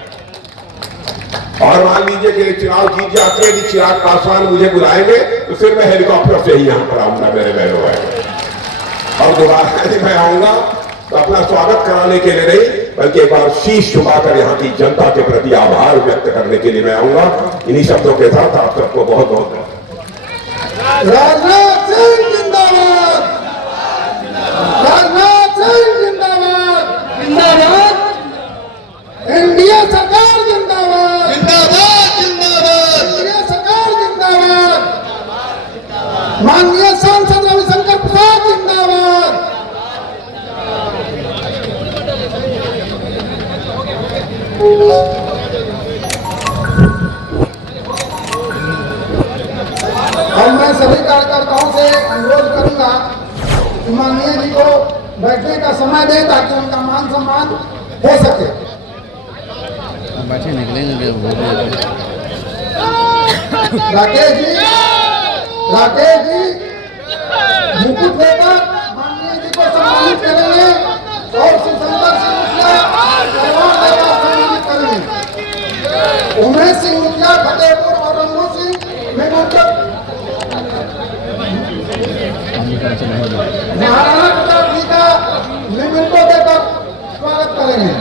और मान लीजिए कि चुनाव जीत जाते हैं, यदि चिराग पासवान मुझे बुलाएंगे तो फिर मैं हेलीकॉप्टर से ही यहां पर आऊंगा मेरे बहनों भाई। और दोबारा यदि मैं आऊंगा तो अपना स्वागत कराने के लिए नहीं, बल्कि एक बार शीश झुकाकर यहाँ की जनता के प्रति आभार व्यक्त करने के लिए मैं आऊंगा। इन्हीं शब्दों के साथ आप सबको बहुत बहुत राजनाथ सिंह जिंदाबाद। राजनाथ सिंह जिंदाबाद। जिंदाबाद। एनडीए सरकार जिंदाबाद। जिंदाबाद जिंदाबाद। एनडीए सरकार जिंदाबाद। माननीय सांसद रविशंकर प्रसाद जिंदाबाद। और मैं सभी कार्यकर्ताओं से अनुरोध करूंगा कि माननीय जी को बैठने का समय दें ताकि उनका मान सम्मान हो सके। राकेश जी मुकुट लेकर माननीय जी को सम्मानित करेंगे और सुखंदर सिंह मुखिया परिवार देकर सम्मानित करेंगे। उमेश सिंह मुखिया फतेहपुर और रंगू सिंह मेघनपुर महाराणा प्रताप जी का निमित्तों देकर स्वागत करेंगे।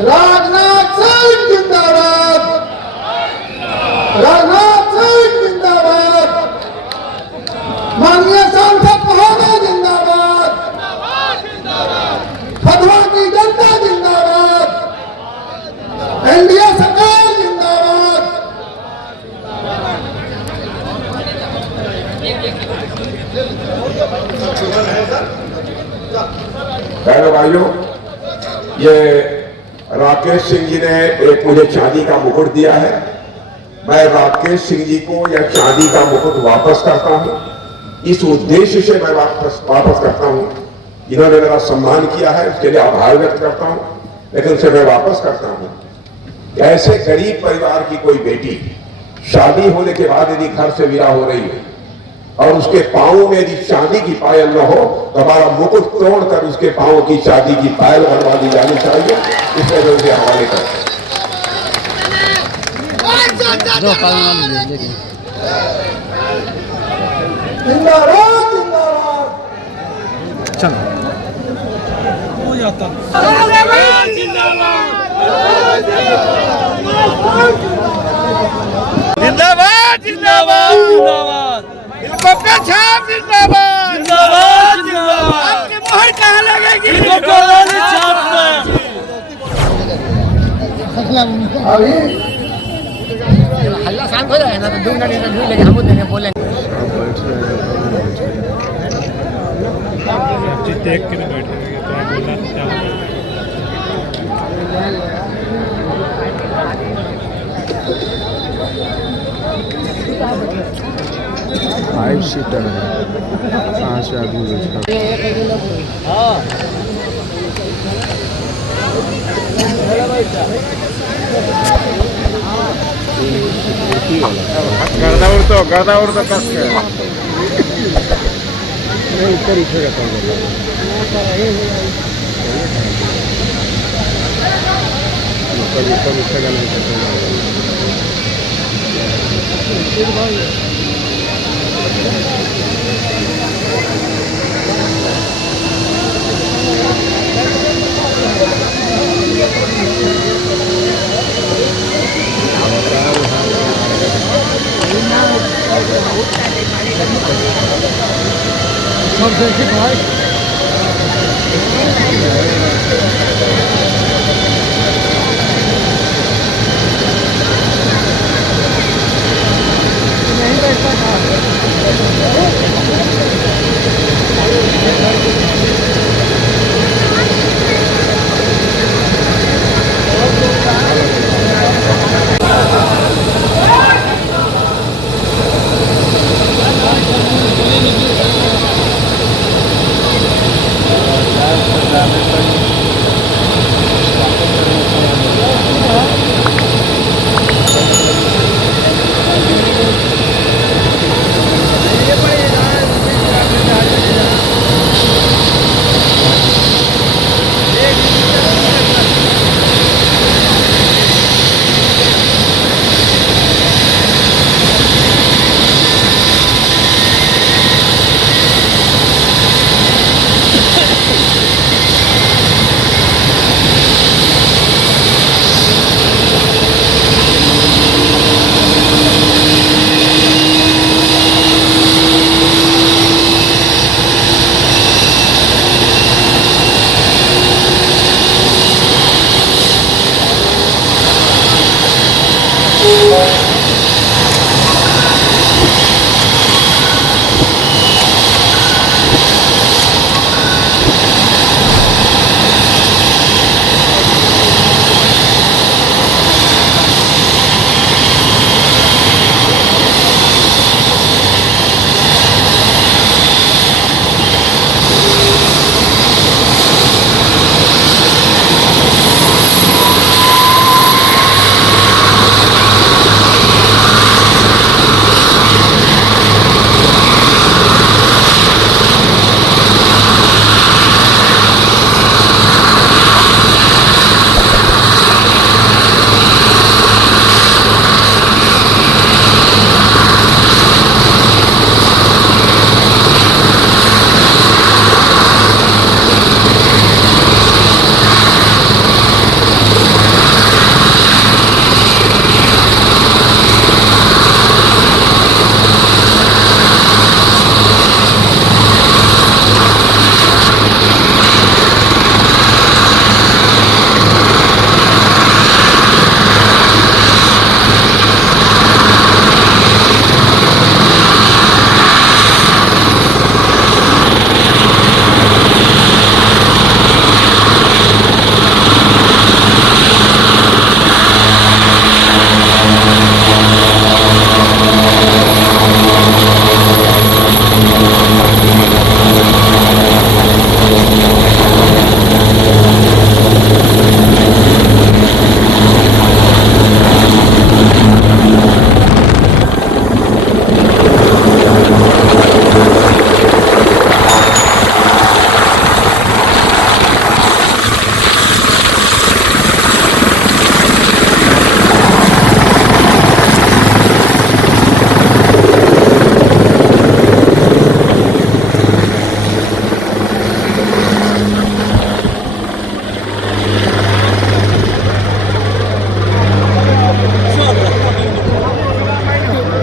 राजनाथ सिंह जिंदाबाद। राजनाथ सिंह जिंदाबाद। माननीय सांसद महोदय जिंदाबाद। फतवा की जनता जिंदाबाद। एनडीए सरकार जिंदाबाद। बहनों भाइयों, ये राकेश सिंह जी ने एक मुझे चांदी का मुकुट दिया है। मैं राकेश सिंह जी को यह चांदी का मुकुट वापस करता हूं। इस उद्देश्य से मैं वापस करता हूं, इन्होंने मेरा सम्मान किया है, उसके लिए आभार व्यक्त करता हूं। लेकिन उसे मैं वापस करता हूं कि ऐसे गरीब परिवार की कोई बेटी शादी होने के बाद यदि घर से विदा हो रही है और उसके पांव में यदि चांदी की पायल न हो तो हमारा मुकुट तोड़कर उसके पांव की चांदी की पायल बनवा दी जानी चाहिए। इसलिए मैं उसे हवाले करता हूं। जिंदाबाद जिंदाबाद। जिंदाबाद जिंदाबाद जिंदाबाद। इनको छाप जिंदाबाद जिंदाबाद जिंदाबाद। आपकी मोहर कहाँ लगेगी? छाप अभी हल्ला शांत हो जाए ना तो 2 मिनट इंटरव्यू लेके हम देंगे बोलेंगे। देख के नहीं बैठेंगे तो आप बोलना क्या होगा? 5 सीटर है, 5 आदमी बैठा। गर्दा उड़तो कस के नहीं इधर उठेगा तो ऊपर उठेगा नहीं तो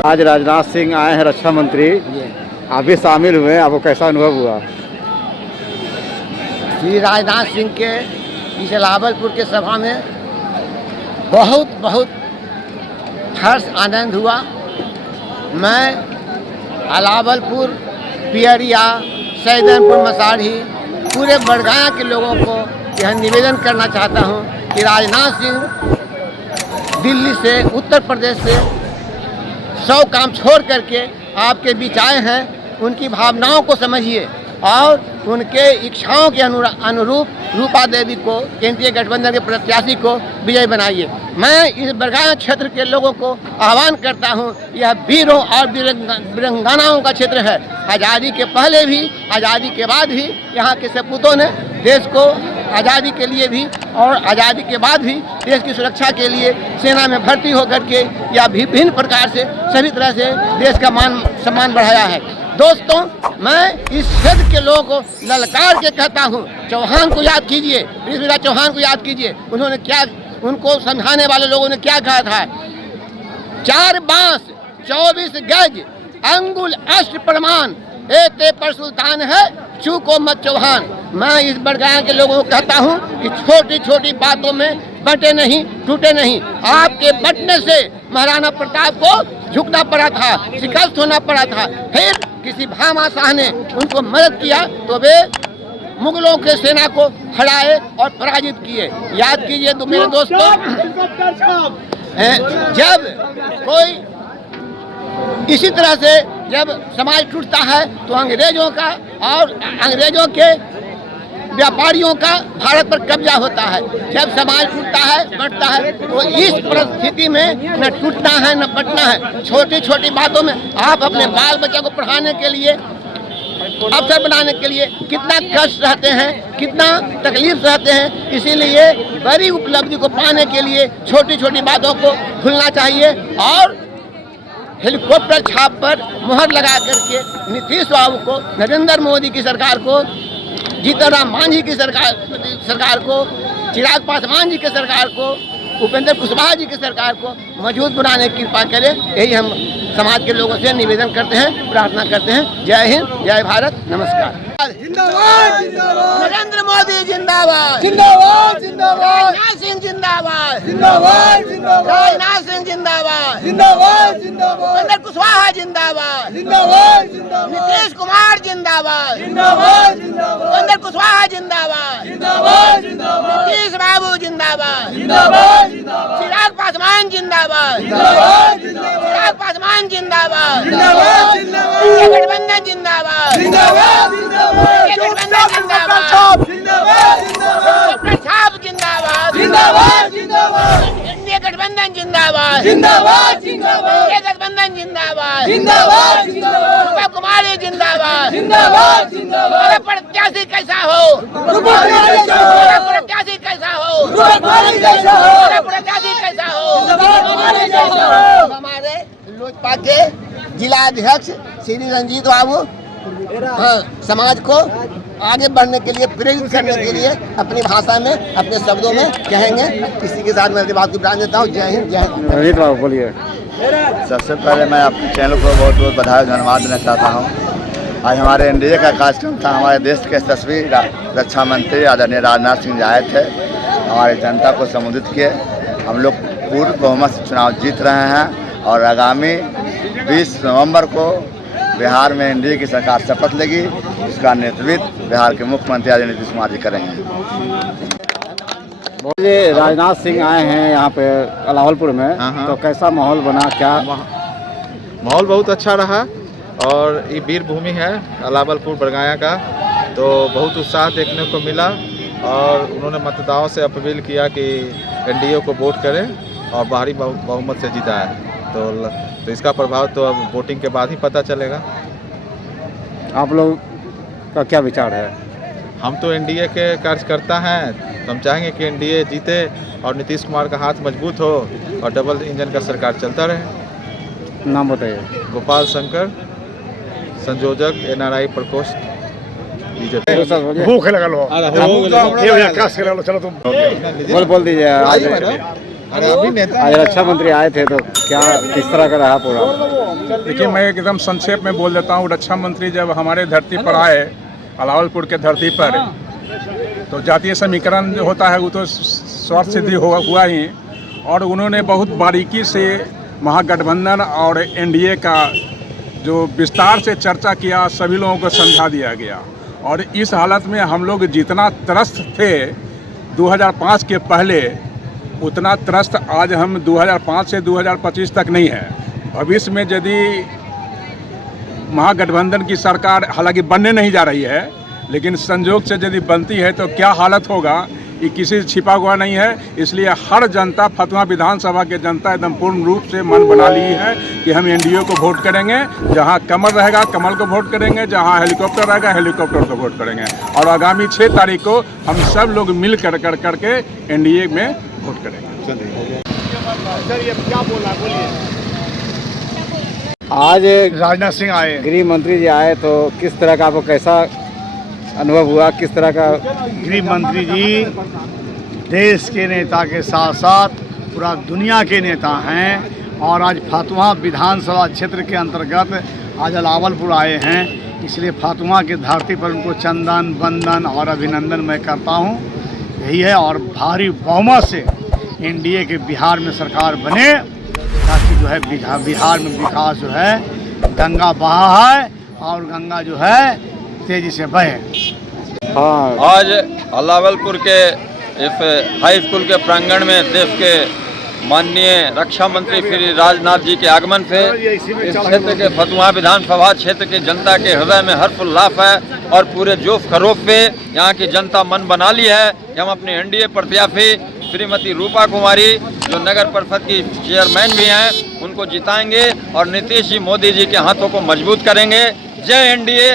आज राजनाथ सिंह आए हैं रक्षा मंत्री, आप भी शामिल हुए, आपको कैसा अनुभव हुआ? श्री राजनाथ सिंह के इस अलावलपुर के सभा में बहुत हर्ष आनंद हुआ। मैं अलावलपुर, पियरिया, सैदनपुर, मसाढ़ी, पूरे बड़गाया के लोगों को यह निवेदन करना चाहता हूं कि राजनाथ सिंह दिल्ली से, उत्तर प्रदेश से 100 काम छोड़ करके आपके बीच आए हैं। उनकी भावनाओं को समझिए और उनके इच्छाओं के अनुरूप रूपा देवी को, केंद्रीय गठबंधन के प्रत्याशी को विजय बनाइए। मैं इस बड़गाया क्षेत्र के लोगों को आह्वान करता हूं, यह वीरों और वीरांगनाओं का क्षेत्र है। आज़ादी के पहले भी, आज़ादी के बाद भी यहाँ के सपूतों ने देश को आज़ादी के लिए भी और आज़ादी के बाद भी देश की सुरक्षा के लिए सेना में भर्ती होकर के या विभिन्न प्रकार से सभी तरह से देश का मान सम्मान बढ़ाया है। दोस्तों, मैं इस क्षेत्र के लोगों को ललकार के कहता हूं, चौहान को याद कीजिए, पृथ्वीराज चौहान को याद कीजिए। उन्होंने क्या, उनको समझाने वाले लोगों ने क्या कहा था? 4 बांस 24 गज अंगुल अष्ट प्रमाण, ते पर सुल्तान है, चूको मत चौहान। मैं इस बड़गाया के लोगों को कहता हूँ कि छोटी छोटी बातों में बटे नहीं, टूटे नहीं। आपके बटने से महाराणा प्रताप को झुकना पड़ा था, शिकस्त होना पड़ा था। फिर किसी भामा शाह ने उनको मदद किया तो वे मुगलों के सेना को हराए और पराजित किए। याद कीजिए तो मेरे दोस्तों, जब कोई इसी तरह से जब समाज टूटता है तो अंग्रेजों का और अंग्रेजों के व्यापारियों का भारत पर कब्जा होता है। जब समाज टूटता है, बढ़ता है, तो इस परिस्थिति में न टूटना है न बटना है। छोटी छोटी बातों में आप अपने बाल बच्चों को पढ़ाने के लिए, अवसर बनाने के लिए कितना कष्ट रहते हैं, कितना तकलीफ सहते हैं। इसीलिए बड़ी उपलब्धि को पाने के लिए छोटी छोटी बातों को भूलना चाहिए और हेलीकॉप्टर छाप पर मुहर लगा करके नीतीश बाबू को, नरेंद्र मोदी की सरकार को, जीतन राम मांझी की सरकार को, चिराग पासवान जी की सरकार को, उपेंद्र कुशवाहा जी की सरकार को मजबूत बनाने की कृपा करें। यही हम समाज के लोगों से निवेदन करते हैं, प्रार्थना करते हैं। जय हिंद, जय भारत, नमस्कार। जिंदाबाद जिंदाबाद, नरेंद्र मोदी जिंदाबाद, जिंदाबाद जिंदाबाद, राजनाथ सिंह जिंदाबाद, जिंदाबाद जिंदाबाद, राजनाथ सिंह जिंदाबाद, जिंदाबाद जिंदाबाद, उपेंद्र कुशवाहा जिंदाबाद, जिंदाबाद जिंदाबाद, नीतीश कुमार जिंदाबाद, जिंदाबाद जिंदाबाद, उपेंद्र कुशवाहा जिंदाबाद, जिंदाबाद जिंदाबाद, नीतीश बाबू जिंदाबाद, जिंदाबाद जिंदाबाद, चिराग पासवान जिंदाबाद, जिंदाबाद जिंदाबाद, चिराग पासवान जिंदाबाद, जिंदाबाद जिंदाबाद, इंडिया गठबंधन जिंदाबाद, जिंदाबाद जिंदाबाद, इंडिया गठबंधन जिंदाबाद, जिंदाबाद जिंदाबाद, डॉक्टर साहब जिंदाबाद, जिंदाबाद जिंदाबाद, इंडिया गठबंधन जिंदाबाद, जिंदाबाद जिंदाबाद, इंडिया गठबंधन जिंदाबाद, जिंदाबाद जिंदाबाद, रूपा कुमारी जिंदाबाद, जिंदाबाद जिंदाबाद, हमारा प्रत्याशी कैसा हो, रूपा कुमारी जैसा हो, हमारा प्रत्याशी कैसा हो, रूपा कुमारी जैसा हो, हमारा प्रत्याशी कैसा हो, रूपा कुमारी जैसा हो। हमारे लोजपा के जिला अध्यक्ष श्री रंजीत बाबू समाज को आगे बढ़ने के लिए, प्रेरित करने के लिए अपनी भाषा में, अपने शब्दों में कहेंगे। इसी के साथ मैं अपनी बात को विराम देता हूँ। जय हिंद, जय हिंद। रंजीत बाबू बोलिए। सबसे पहले मैं आपके चैनल को बहुत बहुत बधाई और धन्यवाद देना चाहता हूँ। आज हमारे एनडीए का कार्यक्रम था। हमारे देश के यशस्वी रक्षा मंत्री आदरणीय राजनाथ सिंह जी आए थे, हमारी जनता को संबोधित किए। हम लोग पूर्ण बहुमत से चुनाव जीत रहे हैं और आगामी 20 नवंबर को बिहार में एनडीए की सरकार शपथ लेगी। इसका नेतृत्व बिहार के मुख्यमंत्री आदरणीय नीतीश कुमार जी करेंगे। बोलिए, राजनाथ सिंह आए हैं यहाँ पे अलावलपुर में, तो कैसा माहौल बना? क्या माहौल बहुत अच्छा रहा और ये वीर भूमि है अलावलपुर बड़गाया का, तो बहुत उत्साह देखने को मिला और उन्होंने मतदाताओं से अपील किया कि एनडीए को वोट करें और भारी बहुमत से जीता है। तो इसका प्रभाव तो अब वोटिंग के बाद ही पता चलेगा। आप लोग का क्या विचार है? हम तो एनडीए के कार्यकर्ता हैं, तो हम चाहेंगे कि एनडीए जीते और नीतीश कुमार का हाथ मजबूत हो और डबल इंजन का सरकार चलता रहे। नाम बताइए। गोपाल शंकर, संयोजक NRI प्रकोष्ठ बीजेपी। भूख लगा लो, चलो तुम बोल दीजिए। आज रक्षा मंत्री आए थे, तो क्या किस तरह का रहा पूरा? देखिए, मैं एकदम संक्षेप में बोल देता हूँ। रक्षा मंत्री जब हमारे धरती पर आए, अलावलपुर के धरती पर, तो जातीय समीकरण जो होता है वो तो स्वार्थ सिद्धि हुआ ही, और उन्होंने बहुत बारीकी से महागठबंधन और एनडीए का जो विस्तार से चर्चा किया, सभी लोगों को समझा दिया गया। और इस हालत में हम लोग जितना त्रस्त थे 2005 के पहले, उतना त्रस्त आज हम 2005 से 2025 तक नहीं है। भविष्य में यदि महागठबंधन की सरकार हालांकि बनने नहीं जा रही है, लेकिन संजोग से यदि बनती है तो क्या हालत होगा, ये किसी से छिपा हुआ नहीं है। इसलिए हर जनता, फतवा विधानसभा के जनता एकदम पूर्ण रूप से मन बना ली है कि हम एनडीए को वोट करेंगे। जहां कमल रहेगा कमल को वोट करेंगे, जहां हेलीकॉप्टर रहेगा हेलीकॉप्टर को वोट करेंगे। और आगामी 6 तारीख को हम सब लोग मिल करके एनडीए में वोट करेंगे। आज राजनाथ सिंह आए, गृह मंत्री जी आए, तो किस तरह का आपको कैसा अनुभव हुआ? किस तरह का? गृह मंत्री जी देश के नेता के साथ साथ पूरा दुनिया के नेता हैं और आज फतवा विधानसभा क्षेत्र के अंतर्गत आज अलावलपुर आए हैं। इसलिए फातुमा की धरती पर उनको चंदन वंदन और अभिनंदन मैं करता हूँ। यही है, और भारी बहुमत से एनडीए के बिहार में सरकार बने, ताकि जो है बिहार में विकास जो है, गंगा बहा है और गंगा जो है तेजी से बहे। आज अलावलपुर के इस हाई स्कूल के प्रांगण में देश के माननीय रक्षा मंत्री श्री राजनाथ जी के आगमन से इस क्षेत्र के फतुहा विधानसभा क्षेत्र की जनता के हृदय में हर्षोल्लास है और पूरे जोश खरोश से यहाँ की जनता मन बना ली है कि हम अपने एनडीए प्रत्याशी श्रीमती रूपा कुमारी जो नगर परिषद की चेयरमैन भी हैं उनको जिताएंगे और नीतीश जी मोदी जी के हाथों को मजबूत करेंगे। जय एनडीए।